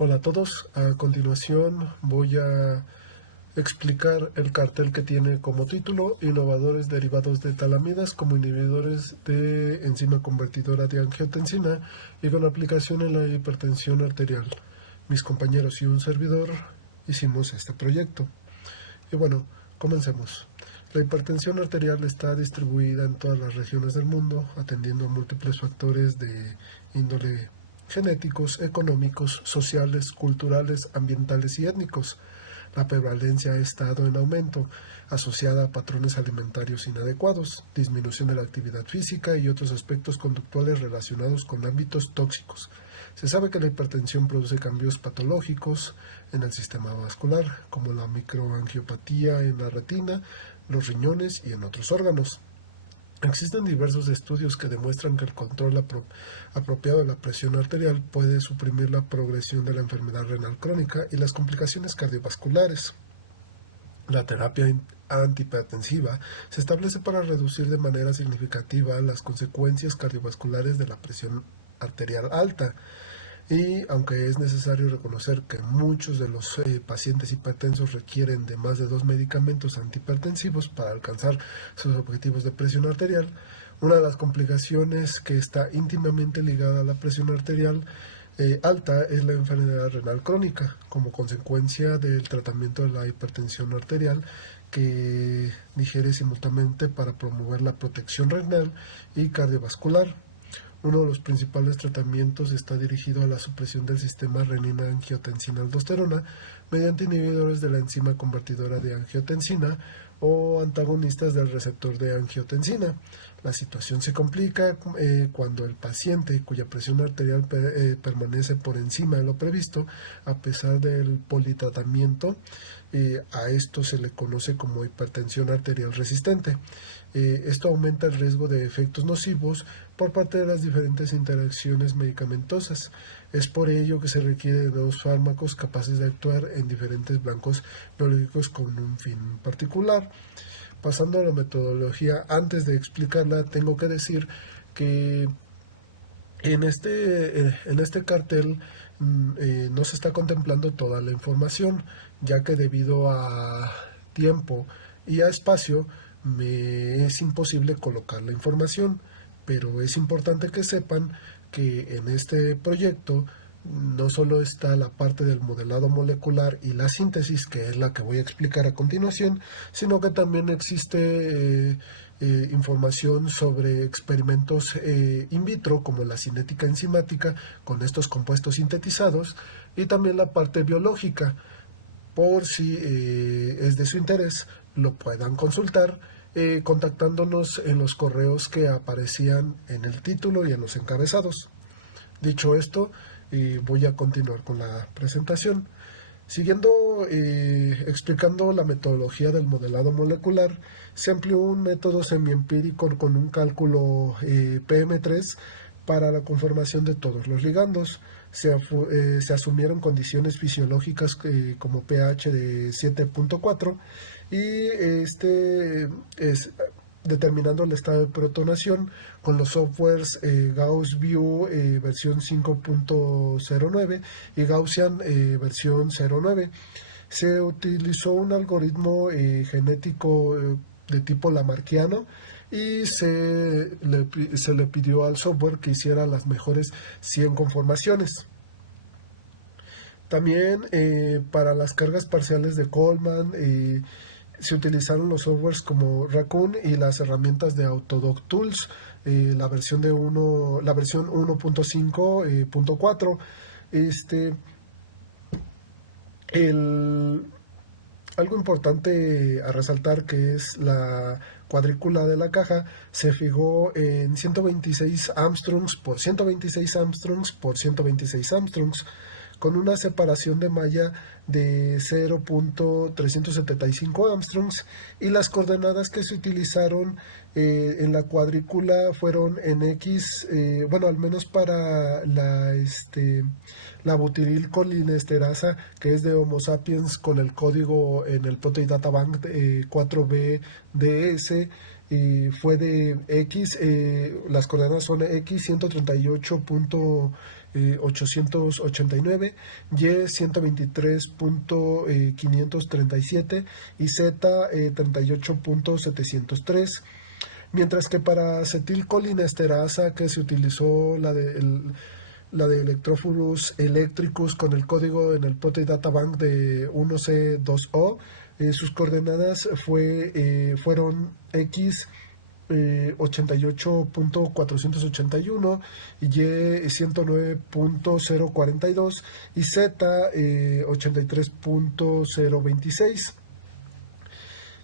Hola a todos, a continuación voy a explicar el cartel que tiene como título Innovadores derivados de talamidas como inhibidores de enzima convertidora de angiotensina y con aplicación en la hipertensión arterial. Mis compañeros y un servidor hicimos este proyecto. Y bueno, comencemos. La hipertensión arterial está distribuida en todas las regiones del mundo, atendiendo a múltiples factores de índole genéticos, económicos, sociales, culturales, ambientales y étnicos. La prevalencia ha estado en aumento, asociada a patrones alimentarios inadecuados, disminución de la actividad física y otros aspectos conductuales relacionados con ámbitos tóxicos. Se sabe que la hipertensión produce cambios patológicos en el sistema vascular, como la microangiopatía en la retina, los riñones y en otros órganos. Existen diversos estudios que demuestran que el control apropiado de la presión arterial puede suprimir la progresión de la enfermedad renal crónica y las complicaciones cardiovasculares. La terapia antihipertensiva se establece para reducir de manera significativa las consecuencias cardiovasculares de la presión arterial alta. Y aunque es necesario reconocer que muchos de los pacientes hipertensos requieren de más de 2 medicamentos antihipertensivos para alcanzar sus objetivos de presión arterial, una de las complicaciones que está íntimamente ligada a la presión arterial alta es la enfermedad renal crónica, como consecuencia del tratamiento de la hipertensión arterial que digiere simultáneamente para promover la protección renal y cardiovascular. Uno de los principales tratamientos está dirigido a la supresión del sistema renina-angiotensina-aldosterona mediante inhibidores de la enzima convertidora de angiotensina o antagonistas del receptor de angiotensina. La situación se complica cuando el paciente, cuya presión arterial permanece por encima de lo previsto, a pesar del politratamiento, a esto se le conoce como hipertensión arterial resistente. Esto aumenta el riesgo de efectos nocivos por parte de las diferentes interacciones medicamentosas. Es por ello que se requiere de nuevos fármacos capaces de actuar en diferentes blancos biológicos con un fin particular. Pasando a la metodología, antes de explicarla, tengo que decir que en este cartel no se está contemplando toda la información, ya que debido a tiempo y a espacio me es imposible colocar la información, pero es importante que sepan que en este proyecto no solo está la parte del modelado molecular y la síntesis, que es la que voy a explicar a continuación, sino que también existe información sobre experimentos in vitro, como la cinética enzimática con estos compuestos sintetizados, y también la parte biológica. Por si es de su interés, lo puedan consultar contactándonos en los correos que aparecían en el título y en los encabezados. Dicho esto, voy a continuar con la presentación. Siguiendo explicando la metodología del modelado molecular, se empleó un método semiempírico con un cálculo PM3 para la conformación de todos los ligandos. Se asumieron condiciones fisiológicas como pH de 7.4 y determinando el estado de protonación con los softwares Gauss View versión 5.09 y Gaussian versión 09. Se utilizó un algoritmo genético de tipo lamarckiano y se le pidió al software que hiciera las mejores 100 conformaciones. También para las cargas parciales de Coleman se utilizaron los softwares como Raccoon y las herramientas de Autodoc Tools, la versión 1.5.4. Algo importante a resaltar, que es la cuadrícula de la caja, se fijó en 126 Armstrongs por 126 Armstrongs por 126 Armstrongs, con una separación de malla de 0.375 Armstrongs, y las coordenadas que se utilizaron en la cuadrícula fueron en X, bueno, al menos para la butililcolinesterasa, que es de Homo sapiens, con el código en el Protein Data Bank 4BDS, fue de X, las coordenadas son X 138.889, Y 123.537 y Z 38.703. Mientras que para acetilcolinesterasa, que se utilizó la de Electrophorus electricus con el código en el Protein Data Bank de 1C2O, sus coordenadas fueron X 88.481, Y 109.042 y Z 83.026.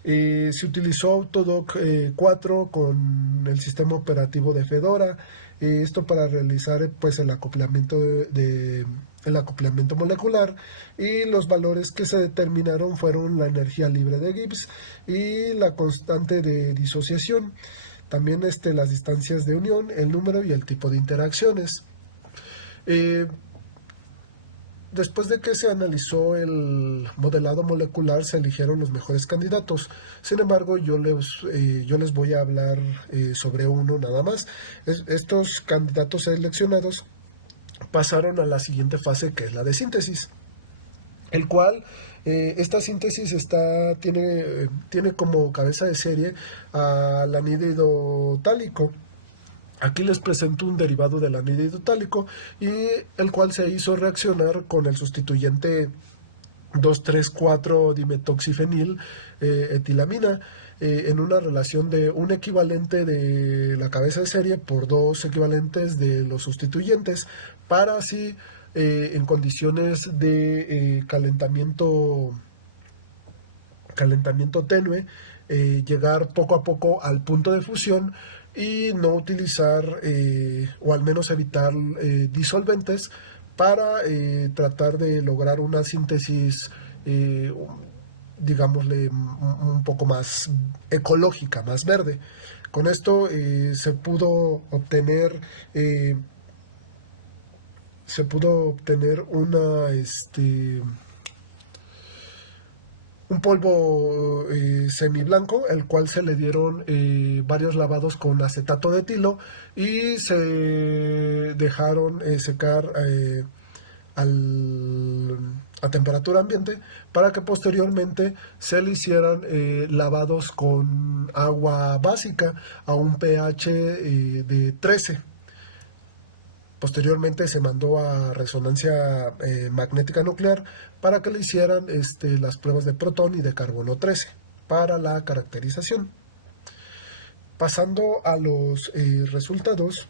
Se utilizó Autodoc 4 con el sistema operativo de Fedora, esto para realizar pues el acoplamiento el acoplamiento molecular, y los valores que se determinaron fueron la energía libre de Gibbs y la constante de disociación, también las distancias de unión, el número y el tipo de interacciones. Después de que se analizó el modelado molecular, se eligieron los mejores candidatos. Sin embargo, yo les voy a hablar sobre uno nada más. Estos candidatos seleccionados pasaron a la siguiente fase, que es la de síntesis, el cual esta síntesis tiene como cabeza de serie al anhídrido tálico. Aquí les presento un derivado del anhídrido tálico, y el cual se hizo reaccionar con el sustituyente 2,3,4-dimetoxifenil etilamina en una relación de un equivalente de la cabeza de serie por dos equivalentes de los sustituyentes, para así en condiciones de calentamiento tenue llegar poco a poco al punto de fusión y no utilizar o al menos evitar disolventes para tratar de lograr una síntesis digámosle un poco más ecológica, más verde. Con esto se pudo obtener un polvo semiblanco, el cual se le dieron varios lavados con acetato de etilo y se dejaron secar a temperatura ambiente, para que posteriormente se le hicieran lavados con agua básica a un pH de 13. Posteriormente se mandó a resonancia magnética nuclear para que le hicieran las pruebas de protón y de carbono 13 para la caracterización. Pasando a los resultados,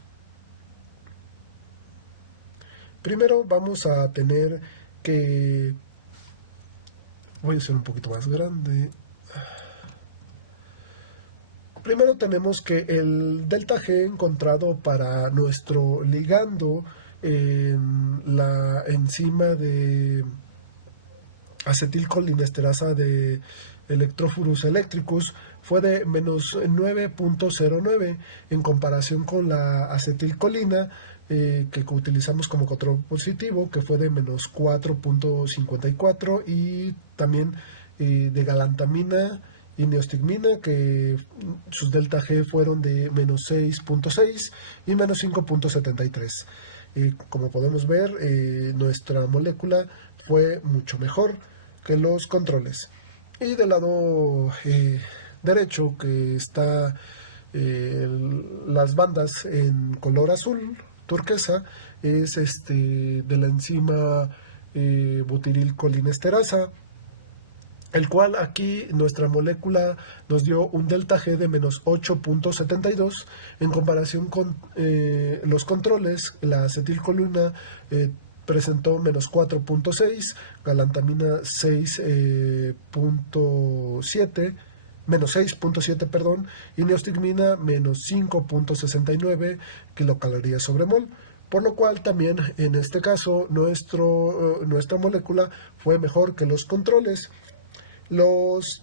primero vamos a tener que... Voy a hacer un poquito más grande. Primero tenemos que el delta G encontrado para nuestro ligando en la enzima de acetilcolinesterasa de Electrophorus electricus fue de menos 9.09 en comparación con la acetilcolina que utilizamos como control positivo, que fue de menos 4.54, y también de galantamina y neostigmina, que sus delta G fueron de menos 6.6 y menos 5.73. Como podemos ver, nuestra molécula fue mucho mejor que los controles. Y del lado derecho, que está las bandas en color azul turquesa, es de la enzima butirilcolinesterasa, el cual aquí nuestra molécula nos dio un delta G de menos 8.72 en comparación con los controles. La acetilcolina presentó menos 4.6, galantamina 6.7, menos 6.7, perdón, y neostigmina menos 5.69 kilocalorías sobre mol. Por lo cual también en este caso nuestra molécula fue mejor que los controles. Los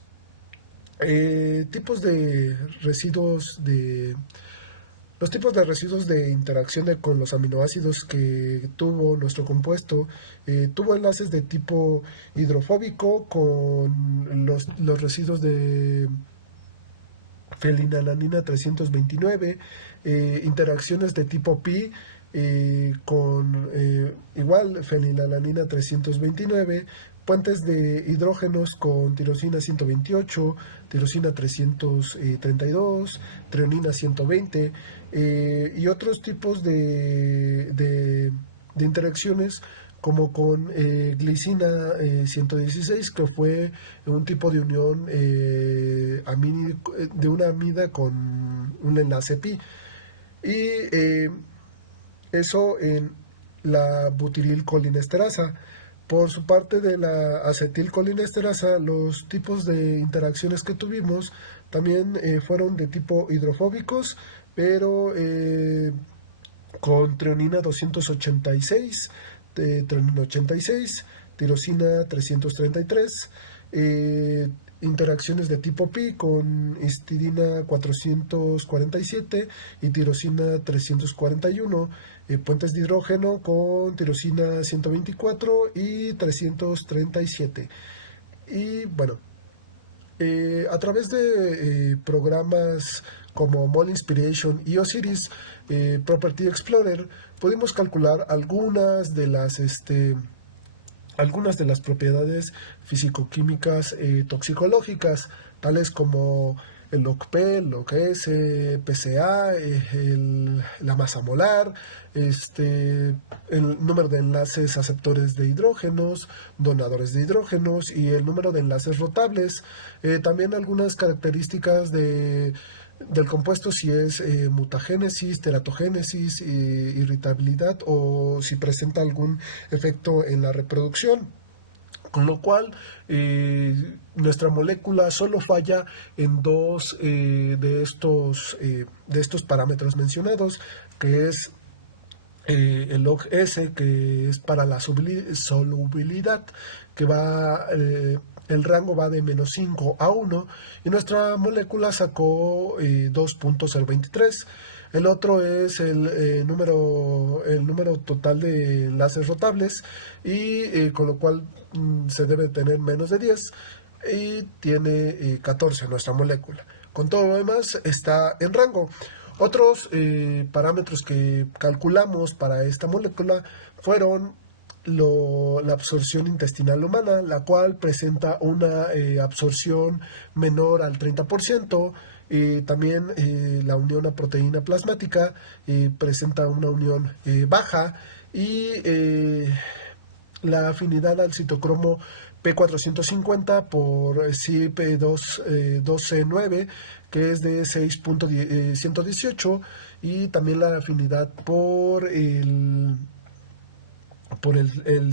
tipos de residuos de interacción con los aminoácidos que tuvo nuestro compuesto, tuvo enlaces de tipo hidrofóbico con los residuos de fenilalanina 329, interacciones de tipo pi con igual fenilalanina 329, puentes de hidrógenos con tirosina 128, tirosina 332, treonina 120, y otros tipos de interacciones como con glicina 116, que fue un tipo de unión de una amida con un enlace pi. Y eso en la butirilcolinesterasa. Por su parte de la acetilcolinesterasa, los tipos de interacciones que tuvimos también fueron de tipo hidrofóbicos, pero con treonina 286, treonina 86, tirosina 333, interacciones de tipo pi con histidina 447 y tirosina 341, puentes de hidrógeno con tirosina 124 y 337. Y bueno, a través de programas como Mole Inspiration y Osiris Property Explorer, pudimos calcular algunas de las propiedades físico-químicas toxicológicas, tales como el log-P, el log-S, PCA, la masa molar, el número de enlaces aceptores de hidrógenos, donadores de hidrógenos y el número de enlaces rotables. También algunas características del compuesto, si es mutagénesis, teratogénesis, irritabilidad o si presenta algún efecto en la reproducción. Con lo cual, nuestra molécula solo falla en dos de estos parámetros mencionados, que es el log S, que es para la solubilidad, que el rango va de -5 a 1, y nuestra molécula sacó 2.023. El otro es el número total de enlaces rotables, y con lo cual se debe tener menos de 10, y tiene 14 nuestra molécula. Con todo lo demás está en rango. Otros parámetros que calculamos para esta molécula fueron la absorción intestinal humana, la cual presenta una absorción menor al 30%. También la unión a proteína plasmática presenta una unión baja, y la afinidad al citocromo P450 por CYP12C9, que es de 6.118, y también la afinidad por el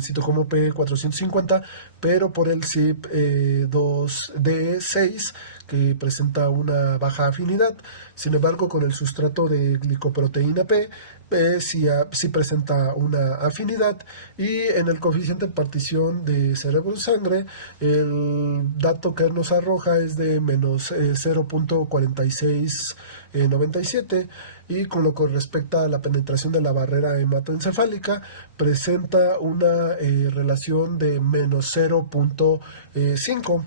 citocromo P450, pero por el CYP2D6, que presenta una baja afinidad. Sin embargo, con el sustrato de glicoproteína P, sí presenta una afinidad. Y en el coeficiente de partición de cerebro-sangre, el dato que nos arroja es de menos 0.4697, y con lo que respecta a la penetración de la barrera hematoencefálica, presenta una relación de menos 0.5.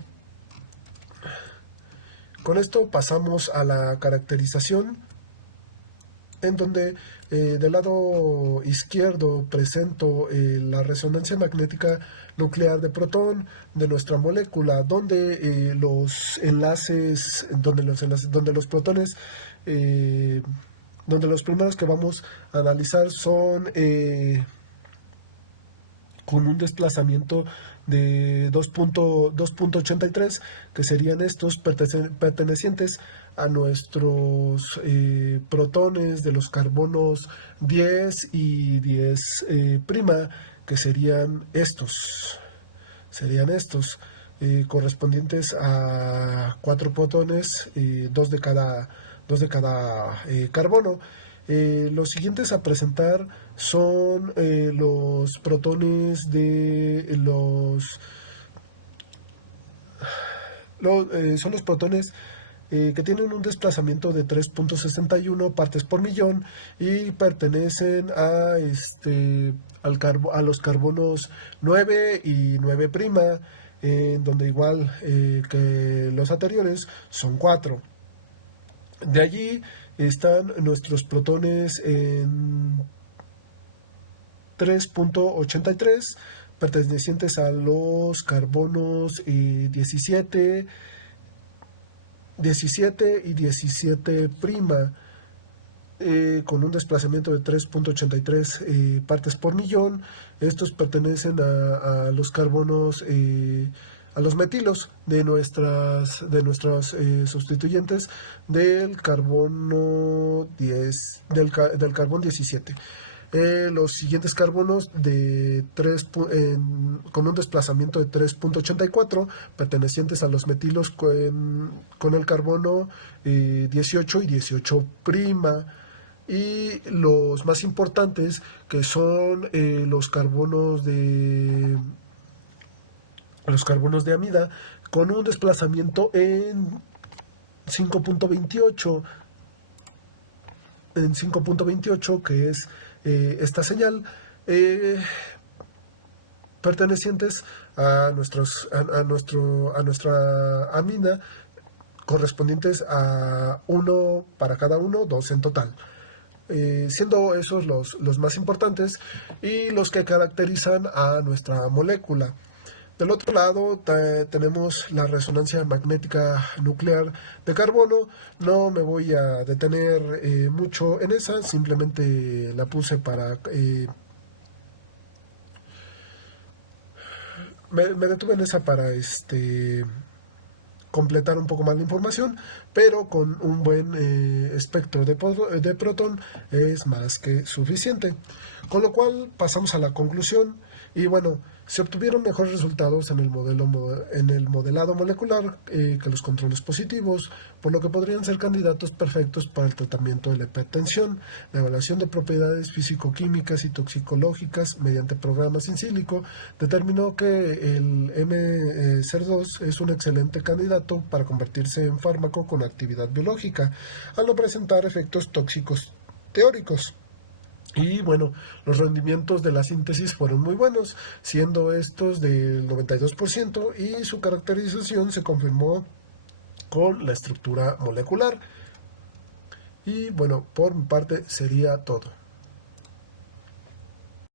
Con esto pasamos a la caracterización, en donde del lado izquierdo presento la resonancia magnética nuclear de protón de nuestra molécula, donde los protones, donde los primeros que vamos a analizar son con un desplazamiento de 2.83, que serían estos pertenecientes a nuestros protones de los carbonos 10 y 10 prima, que serían estos correspondientes a 4 protones, 2 de cada carbono. Los siguientes a presentar son los protones de son los protones que tienen un desplazamiento de 3.61 partes por millón, y pertenecen a los carbonos 9 y 9 prima, donde igual que los anteriores son 4. De allí están nuestros protones en 3.83, pertenecientes a los carbonos 17 y 17', con un desplazamiento de 3.83 partes por millón. Estos pertenecen a los carbonos, a los metilos de nuestras sustituyentes del carbono 10, del carbón 17. Los siguientes carbonos con un desplazamiento de 3.84, pertenecientes a los metilos con el carbono 18 y 18'. Y los más importantes, que son los carbonos de amida, con un desplazamiento en 5.28, que es esta señal, pertenecientes a nuestra amina, correspondientes a 1 para cada uno, 2 en total. Siendo esos los más importantes y los que caracterizan a nuestra molécula. Del otro lado tenemos la resonancia magnética nuclear de carbono. No me voy a detener mucho en esa, simplemente la puse para... me detuve en esa para completar un poco más la información, pero con un buen espectro de protón es más que suficiente. Con lo cual pasamos a la conclusión. Y bueno, se obtuvieron mejores resultados en el modelado molecular que los controles positivos, por lo que podrían ser candidatos perfectos para el tratamiento de la hipertensión. La evaluación de propiedades físico-químicas y toxicológicas mediante programas in sílico determinó que el M02 es un excelente candidato para convertirse en fármaco con actividad biológica, al no presentar efectos tóxicos teóricos. Y bueno, los rendimientos de la síntesis fueron muy buenos, siendo estos del 92%, y su caracterización se confirmó con la estructura molecular. Y bueno, por mi parte sería todo.